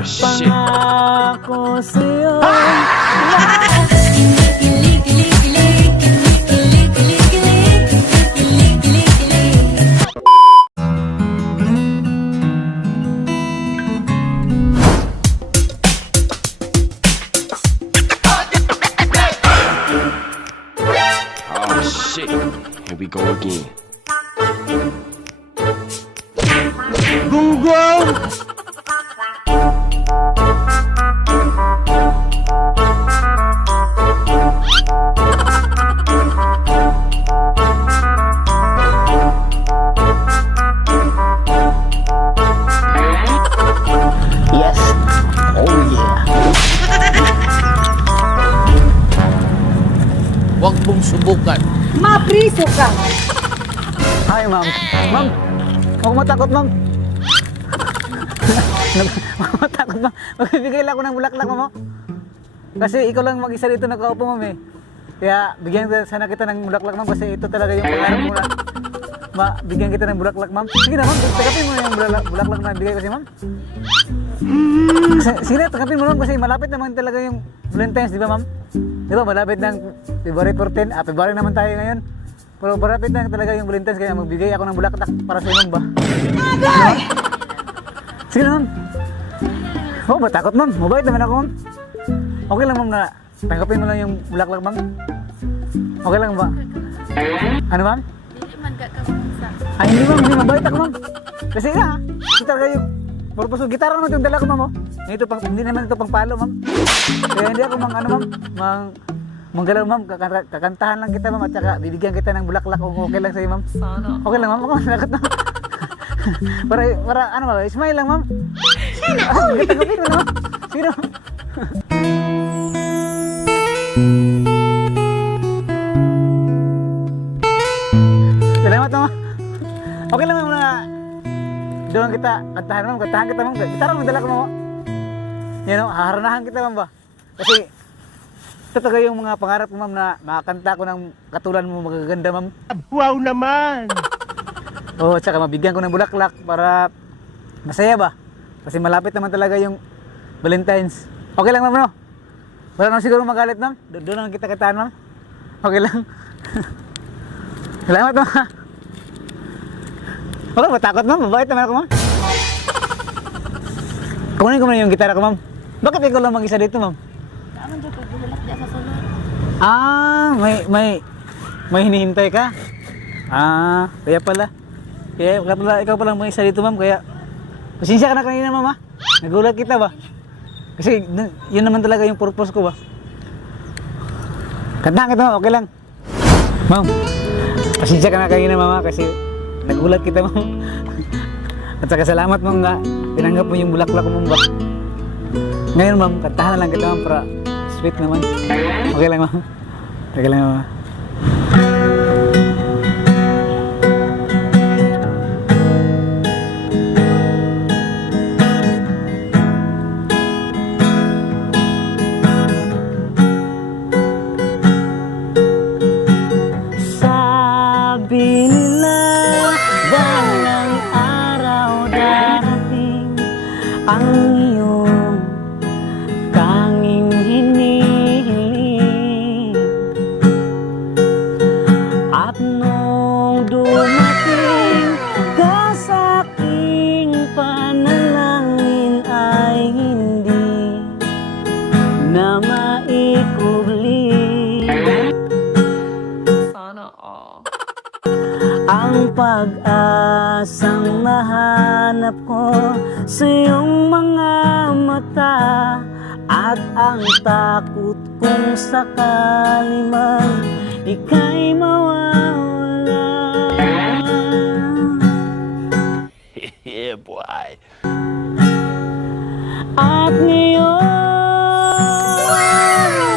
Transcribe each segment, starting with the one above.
pangako sa'yo. Oh shit, here we go again. Gunggong! Yes. Oh yeah. Huwag mong subukan. Mapriso ka! Hi, ma'am. Ma'am, huwag matakot, ma'am. Huwag matakot, ma'am. Magbibigay lang ako ng bulaklak, ma'am. Oh. Kasi ikaw lang mag-isa dito nakaupo, ma'am eh. Kaya bigyan sana kita ng bulaklak, ma'am. Kasi ito talaga yung pangarap mo na bigyan kita ng bulaklak, ma'am. Sige na, ma'am. Tagapin mo yung bulaklak na bigay ko si ma'am. Sige na, tagapin mo, ma'am. Kasi malapit naman talaga yung Valentine's, di ba, ma'am? Di ba, malapit ng February 14. February naman tayo ngayon. Pero malapit na talaga yung Valentine's. Kaya magbigay ako ng bulaklak para sa ma'am ba? Agay! Sige na, ma'am. Oh, matakot, ma'am. Mabait naman ako, ma'am. Okay lang, ma'am, na tanggapin mo lang yung bulaklak, ma'am. Okay lang ba? Ano, ma'am? Hindi man ka kamusta. Ay, hindi, ma'am. Hindi, mabait ako, ma'am. Kasi nga, ito talaga yung purpose ko. Gitara naman yung dala ko, ma'am. Oh. Hindi naman ito pang palo, ma'am. Kaya hindi ako manggalaw, ma'am. Kakantahan lang kita, ma'am. At saka bibigyan kita ng bulaklak kung okay lang sa'yo, ma'am. Sana. Okay lang, ma'am. Ako nakakot na. para ano ba? Smile lang, ma'am. Sana. Tanggapin mo na, ma'am. Sige na, ma'am. Salamat, ma'am. Okay lang, ma'am, na doon kita kantahan, ma'am. Kantahan kita, ma'am. Gitara mo dala ko, ma'am. Yan, o, haharanahan kita, ma'am ba? Kasi ito talaga yung mga pangarap ko, ma'am, na makakanta ko ng katulad mo magaganda, ma'am. Wow naman! Oo, at saka mabigyan ko ng bulaklak para masaya ba? Kasi malapit naman talaga yung Valentine's. Okay lang, ma'am, no? Wala naman siguro magalit, ma'am. Doon lang kita kantahan, ma'am. Okay lang. Salamat, ma'am. Okay, matakot, ma'am. Mabait naman ako, ma'am. Kunin ko na yung gitara ko, ma'am. Bakit ikaw lang mag-isa dito, ma'am? Naman dyan ko, bulak dyan sa sulod. Ah, may hinihintay ka? Ah, kaya pala. Ikaw pala mag-isa dito, ma'am. Kaya, pasensya ka na kanina, ma'am, ha? Nagulat kita ba? Kasi, yun naman talaga yung purpose ko ba? Kantahan kita, ma'am. Okay lang. Ma'am, pasensya ka na kanina, ma'am, ha? Kasi, nagulat kita, ma'am. At saka salamat, ma'am, nga tinanggap mo yung bulaklak ko, ma'am, ba? Ngayon, ma'am, kantahan na lang kita, ma'am, para sweet naman. Okay lang, ma'am. Okay lang, ma'am. Sabi nila, balang araw darating ang iyong tanging hinihiling. At nung dumating ka sa aking panalangin ay hindi na maikubli. Sana all. Ang pag-asang nahanap ko sa iyong mga mata, at ang takot kung sakali man ika'y mawawala. Yeah, boy. At ngayon,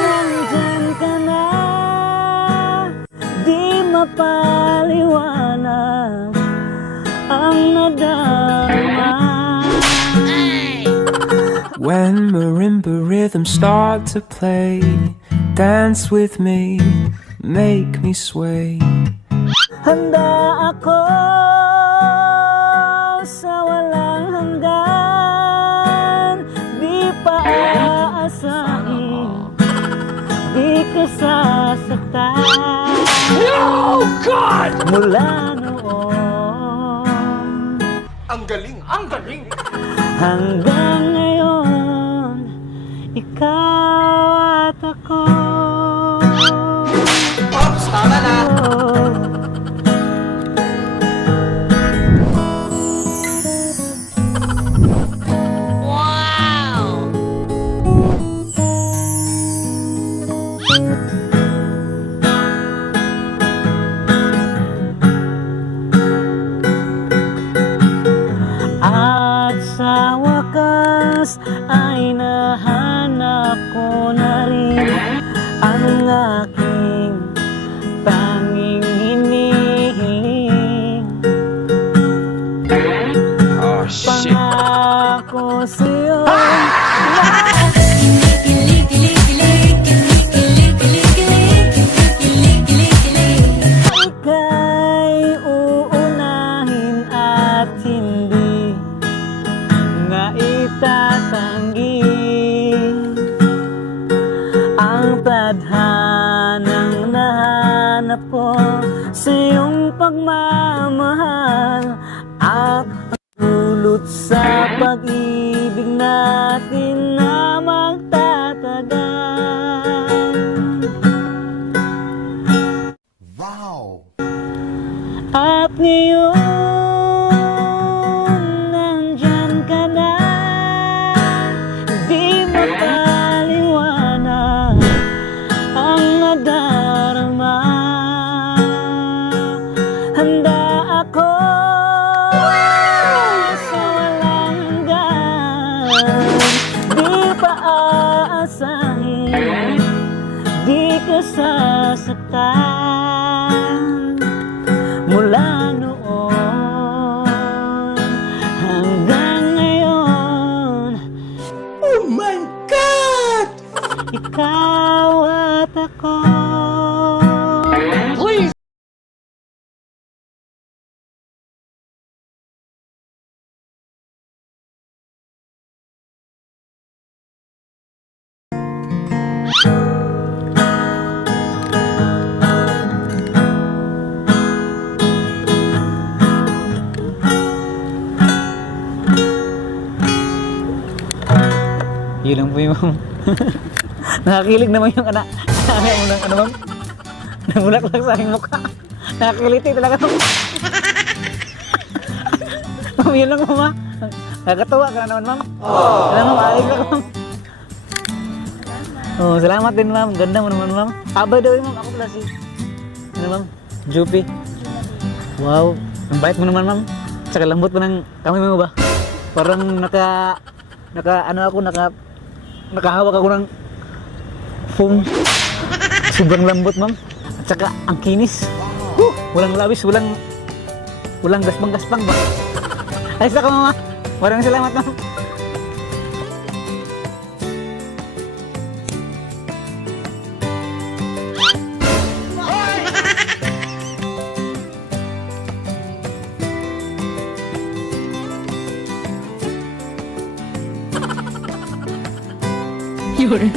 nandyan ka na, di mapaliwanag ang nadarama. When marimba rhythms start to play, dance with me, make me sway. Handa ako sa walang hanggan, nasasaktan. No, God! Mula noon. Ang galing! Ang galing! Hanggang ngayon, ikaw at ako. Ops, tama na! At sa wakas ay nahanap ko na rin ang aking tanging hinihiling. Oh shit. Pangako sa'yo. Ika'y uunahin at hindi na itatanggi ang tadhanang nahanap ko sa iyong pagmamahal at dulot sa pag-ibig natin na magtatagal. Wow! At ngayon nandyan ka na, di makaliwanag ang nadarama. Handa ako sa walang hanggan, di pa aasahin, di ka sasaktan. Mula noon hanggang ngayon, oh my God! Ikaw at ako. Please! Yun lang po yung ma'am. Nakakilig naman yung anak. Ayaw mo ng ano ma'am? Nangulaklak sa aking mukha. Nakakiliti talaga ma'am. Ma'am, yun lang po ma'am. Nakakatawa ka na naman ma'am. Ano ma'am, ayos lang ma'am. Oh, salamat din ma'am. Ganda mo naman ma'am. Abay daw yun ma'am. Ako pala si... Ano ma'am? Jupi. Wow. Ang bait mo naman ma'am. Tsaka lambot mo ng kamay mo ba? Parang nakahawak ako ng foam. Sobrang lambot ma'am. At saka ang kinis. Walang lawis, walang gaspang-gaspang ba? Ayos na ka mama. Maraming salamat ma'am. Yun.